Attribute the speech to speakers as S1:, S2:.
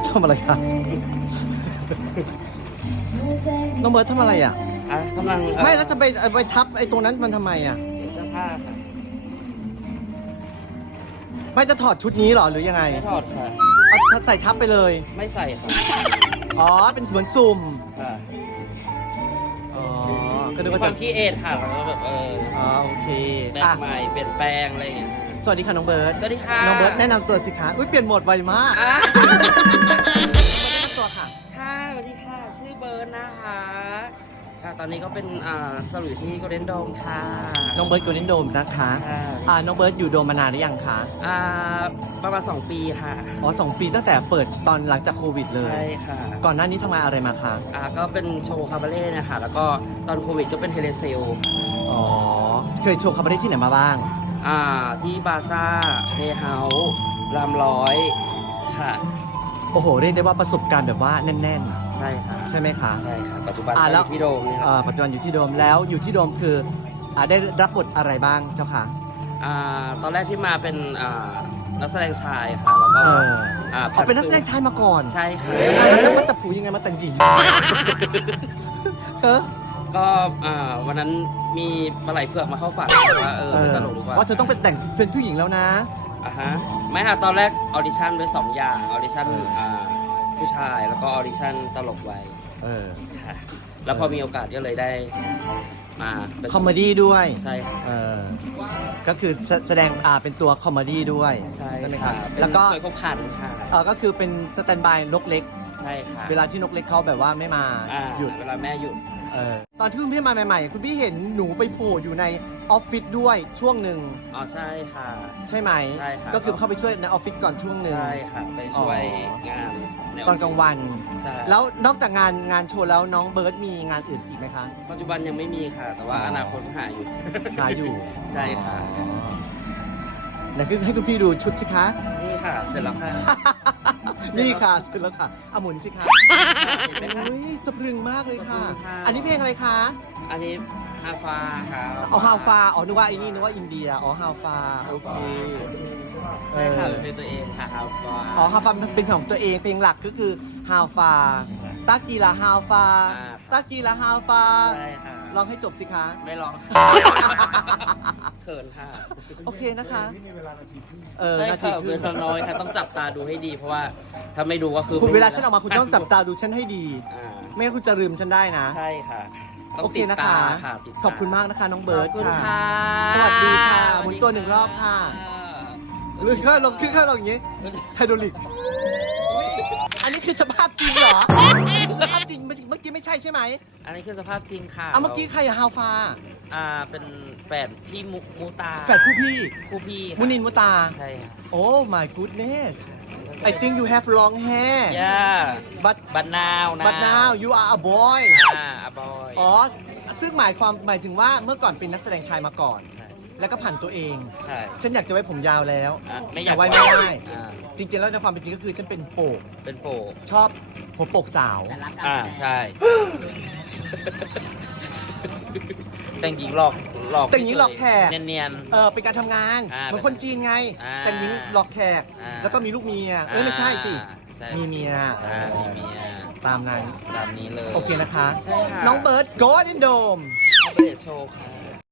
S1: ทำอะไรคะน้องเบิร์ดทำอะไรอ่ะ
S2: กำลัง
S1: ไม่แล้วจะไปทับไอ้ตรงนั้นมันทำไมอ่ะ
S2: เสื้อผ้าค่ะ
S1: ไม่จะถอดชุดนี้เหรอหรือยังไง
S2: ไม่ถอดค่ะ
S1: เอาใส่ทับไปเลย
S2: ไม่ใส่ค่ะ
S1: อ๋อเป็นเหมือนซุ่ม
S2: ค่ะ
S1: อ๋อก็ดู
S2: ค
S1: ว่า
S2: วามคิดเอทค่ะแล้วก็แบบ
S1: อ๋อโอเค
S2: แบบใหม่เปลี่ยนแปลงอะไรอย่างเงี้ย
S1: สวัสดีค่ะน้องเบิร์ด
S2: สวัสดีค่ะ
S1: น้องเบิร์ดแนะนำตัวสิคะอุ้ยเปลี่ยนโหมดไวมากแนะนำตัวค่ะ
S2: ค่ะสวัสดีค่ะชื่อเบิร์ดนะคะค่ะตอนนี้ก็เป็นสรุปอยู่ที่โกลเด้นโดมค่ะ
S1: น้องเบิร์ดโกลเด้นโดมนะคะน้องเบิร์ดอยู่โดมมานานหรือยังคะ
S2: ประมาณ2 ปีค่ะ
S1: อ๋อ2 ปีตั้งแต่เปิดตอนหลังจากโควิดเลย
S2: ใช่ค่ะ
S1: ก่อนหน้านี้ทำงานอะไรมาคะ
S2: ก็เป็นโชว์คาบาเร่นะคะแล้วก็ตอนโควิดก็เป็นเทเลเซล
S1: อ๋อเคยโชว์คาบาเร่ที่ไหนมาบ้าง
S2: ที่บาซ่าเทเฮาส์รามร้อยค่ะ
S1: โอ้โหเรียกได้ว่าประสบการณ์แบบว่าแน่น
S2: ๆใช่ค่ะ
S1: ใช่ไหมคะ
S2: ใช่ค่ะปัจจุบัน
S1: แล้ว
S2: ที่โดมนี่
S1: ปัจจุบันอยู่ที่โดมแล้วอยู่ที่โดมคือได้รับบทอะไรบ้างเจ้าค่ะ
S2: ตอนแรกที่มาเป็นนักแสดงชายค่ะแล้วก็
S1: เอาเป็นนักแสดงชายมาก่อน
S2: ใช่ค่ะ
S1: แล้วมาแต่งผู้ยังไงมาแต่งหญิง
S2: ก็วันนั้นมีปลาไหลเผือกมาเข้าฝันว่าเป็นตลกดีกว่า
S1: ว่าเธอต้องเป็นแต่งเป็นผู้หญิงแล้วนะ
S2: ไม่ค่ะตอนแรกออดิชั่นไว้2 อย่างออดิชั่นผู้ชายแล้วก็ออดิชั่นตลกไว้ค่ะแล้วพอมีโอกาสก็เลยได้มา
S1: คอมเมดี้ด้วย
S2: ใช่ค่ะ
S1: ก็คือแสดงเป็นตัวคอมเมดี้ด้วย
S2: ใช่
S1: ไหม
S2: ครับ
S1: แล้วก็
S2: สวยครบครันค่ะ
S1: ก็คือเป็นสแตนด์บายนกเล็ก
S2: ใช่ค่ะ
S1: เวลาที่นกเล็กเขาแบบว่าไม่มาหยุด
S2: เวลาแม่หยุด
S1: ตอนที่คุณพี่มาใหม่ๆคุณพี่เห็นหนูไปโผล่อยู่ในออฟฟิศด้วยช่วงหนึ่ง
S2: ใช่ค่ะ
S1: ใช่ไหม
S2: ใช่ค่ะ
S1: ก็คือเข้าไปช่วยในออฟฟิศก่อนช่วงหนึ่ง
S2: ใช่ค่ะไปช่วยงาน
S1: ตอนกลางวัน
S2: ใช่
S1: แล้วนอกจากงานโชว์แล้วน้องเบิร์ดมีงานอื่นอีกไหมคะ
S2: ปัจจุบันยังไม่มีค่ะแต่ว่าอนาคตหาอยู่ใช่ค่ะ
S1: ไหนให้คุณพี่ดูชุดสิคะ
S2: นี่ค่ะเสร็จแล้วค่ะ
S1: นี่ค่ะเสร็จแล้วค่ะหมุนสิคะอุ้ยสะพรึงมากเลยค่ะอันนี้เพลงอะไรคะ
S2: อันนี้ฮาฟาค่ะ
S1: ฮาฟานึกว่าไอ้นี่นึกว่าอินเดียฮาฟาโอเค
S2: ใช่ค่ะเป็นเพลงตัวเองค่ะฮาฟา
S1: ฮาฟาเป็นของตัวเองเพลงหลักก็คือฮาฟาตากีลาฮาฟาตากีลาฮาฟา
S2: ใช่ค่ะ
S1: ลองให้จบสิคะ
S2: ไม่ลองเขินค่ะ
S1: โอเคนะคะ
S2: นาทีเวลาน้อยค่ะต้องจับตาดูให้ดีเพราะว่าถ้าไม่ดูก็คือ
S1: คุณเวลาฉันออกมาคุณต้องจับตาดูฉันให้ดีไม่งั้นคุณจะลืมฉันได้นะ
S2: ใช่ค่ะ
S1: โอเคนะคะขอบคุณมากนะคะน้องเบิร์ด
S2: ค่ะ
S1: สวัสดีค่ะหมุนตัว1 รอบค่ะขึ้นข้าลงอย่างนี้ไฮโดรลิกอันนี้คือสภาพจริงเหรอสภาพจริงเมื่อกี้ไม่ใช่ใช่ไหม
S2: อันนี้คือสภาปจริงค่ะ
S1: เมื่อกี้ใครอะฮาวฟา
S2: เป็นแฝดพี่มูตา
S1: แฝดคู่พี่มุนินมูตา
S2: ใช่
S1: โอ้ my goodness I think you have long hair
S2: yeah but now
S1: you are a boy
S2: a boy
S1: ซึ่งหมายถึงว่าเมื่อก่อนเป็นนักแสดงชายมาก่อนแล้วก็ผ่านตัวเอง
S2: ใช่
S1: ฉันอยากจะไว้ผมยาวแล้ว
S2: แต่
S1: ไว้ไม่ได้จริงๆแล้วในความเป็นจริงก็คือฉันเป็นโปกชอบหัวโปกสาว
S2: ใช่แต่งหญิงหลอก
S1: แขก
S2: เนียน
S1: เป็นการทำงานเหมือนคนจีนไงแต่งหญิงหลอกแขกแล้วก็มีลูกเมียไม่ใช่สิมีเมียตามนี้
S2: เลย
S1: โอเคนะคะ
S2: ใช่ค่ะ
S1: น้องเบิร์ดโกลเด้นโดม
S2: เปิดโชว์ค่ะ